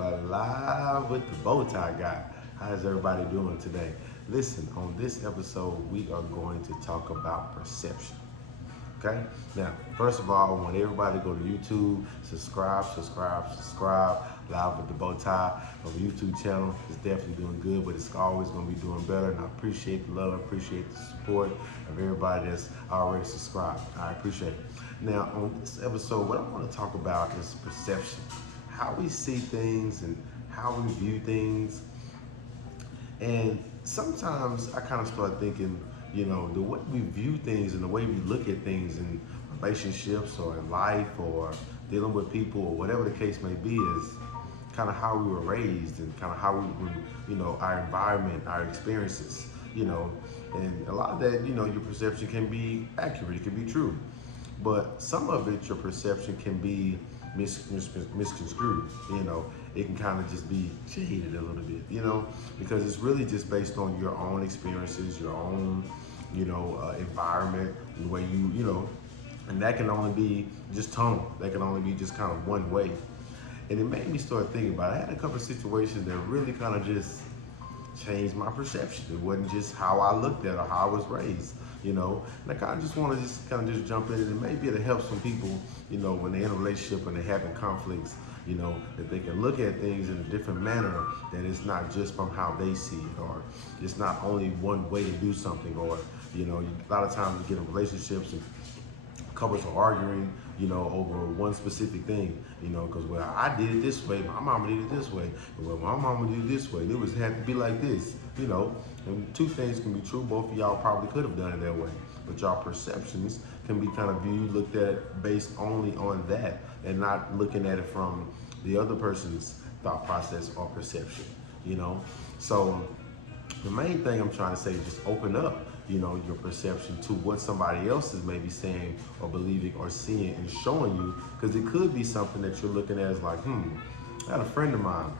are live with the bow tie guy. How's everybody doing today? Listen, on this episode, we are going to talk about perception. Okay? Now, first of all, I want everybody to go to YouTube, subscribe. Live with the bow tie on the YouTube channel. It's definitely doing good, but it's always going to be doing better. And I appreciate the love, I appreciate the support of everybody that's already subscribed. I appreciate it. Now, on this episode, what I want to talk about is perception. How we see things and how we view things. And sometimes I kind of start thinking, the way we view things and the way we look at things in relationships or in life or dealing with people or whatever the case may be is kind of how we were raised and kind of how our environment, our experiences, and a lot of that, your perception can be accurate, it can be true. But some of it, your perception can be misconstrued, it can kind of just be shaded a little bit, because it's really just based on your own experiences, your own, environment, the way and that can only be just tone. That can only be just kind of one way. And it made me start thinking about it. I had a couple of situations that really kind of just changed my perception. It wasn't just how I looked at or how I was raised, And I kind of just want to just kind of just jump in and maybe it'll help some people, when they're in a relationship and they're having conflicts, that they can look at things in a different manner, that it's not just from how they see it, or it's not only one way to do something, or, a lot of times you get in relationships and couples are arguing, over one specific thing, because well, I did it this way, my mama did it this way, well, my mama did it this way, it had to be like this, and two things can be true. Both of y'all probably could have done it that way, but y'all perceptions can be kind of viewed, looked at based only on that, and not looking at it from the other person's thought process or perception, So the main thing I'm trying to say is just open up, your perception to what somebody else is maybe saying or believing or seeing and showing you, because it could be something that you're looking at as like, I had a friend of mine,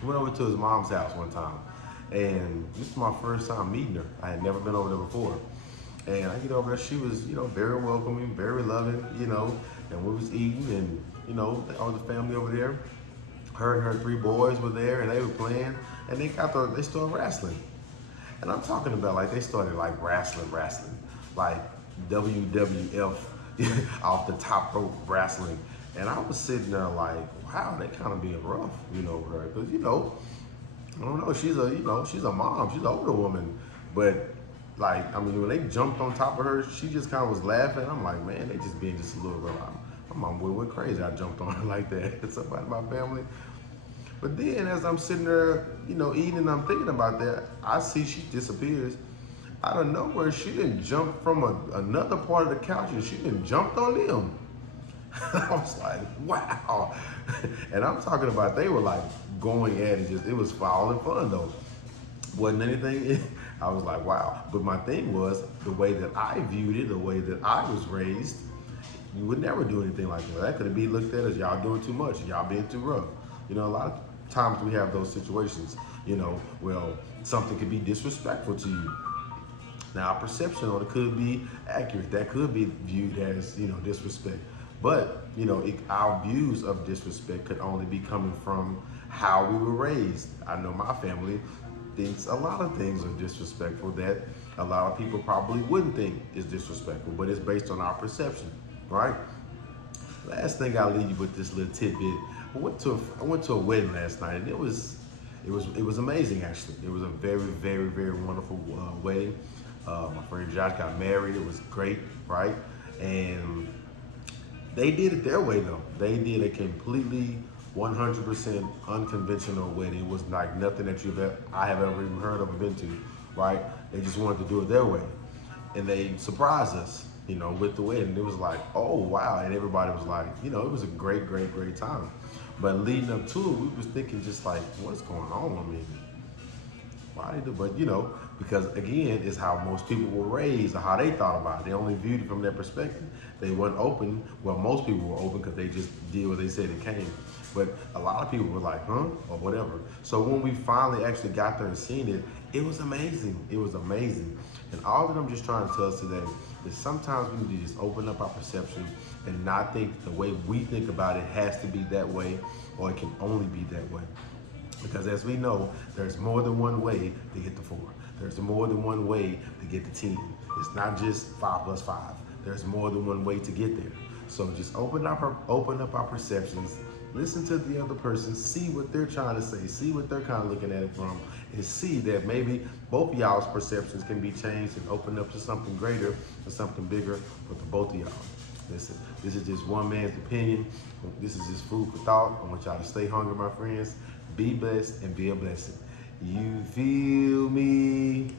I went over to his mom's house one time, and this is my first time meeting her. I had never been over there before. And I get over there, she was, very welcoming, very loving, and we was eating, and, all the family over there, her and her three boys were there, and they were playing, and they started wrestling. And I'm talking about like they started like wrestling, like WWF off the top rope wrestling. And I was sitting there like, wow, they kind of being rough, her, because I don't know, she's a mom, she's an older woman, but like, I mean, when they jumped on top of her, she just kind of was laughing. I'm like, man, they just being just a little rough. My mom went crazy. I jumped on her like that. Somebody in my family. But then as I'm sitting there, eating and I'm thinking about that, I see she disappears. Out of nowhere, she didn't jump from another part of the couch and she didn't jumped on them. I was like, wow. And I'm talking about they were like going at it, it was all in fun though. Wasn't anything, I was like, wow. But my thing was, the way that I viewed it, the way that I was raised, you would never do anything like that. That could be looked at as y'all doing too much, y'all being too rough. A lot of times we have those situations, well, something could be disrespectful to you. Now, our perception on it could be accurate. That could be viewed as, disrespect. But, our views of disrespect could only be coming from how we were raised. I know my family thinks a lot of things are disrespectful that a lot of people probably wouldn't think is disrespectful, but it's based on our perception, right? Last thing I'll leave you with this little tidbit. I went to a wedding last night, and it was amazing actually. It was a very, very, very wonderful wedding. My friend Josh got married. It was great, right? And they did it their way though. They did a completely 100% unconventional wedding. It was like nothing that I have ever even heard of or been to, right? They just wanted to do it their way. And they surprised us, with the wedding. It was like, oh, wow. And everybody was like, it was a great, great, great time. But leading up to it, we was thinking just like, what's going on? I mean, why they do? But, because again, it's how most people were raised or how they thought about it. They only viewed it from their perspective. They weren't open. Well, most people were open because they just did what they said it came. But a lot of people were like, huh? Or whatever. So when we finally actually got there and seen it, It was amazing. It was amazing. And all that I'm just trying to tell us today is sometimes we need to just open up our perception and not think the way we think about it has to be that way or it can only be that way. Because as we know, there's more than one way to get the 4. There's more than one way to get the 10. It's not just 5 plus 5. There's more than one way to get there. So just open up our perceptions, listen to the other person, see what they're trying to say, see what they're kind of looking at it from, and see that maybe both of y'all's perceptions can be changed and open up to something greater or something bigger for the both of y'all. Listen, this is just one man's opinion. This is just food for thought. I want y'all to stay hungry, my friends. Be blessed and be a blessing. You feel me?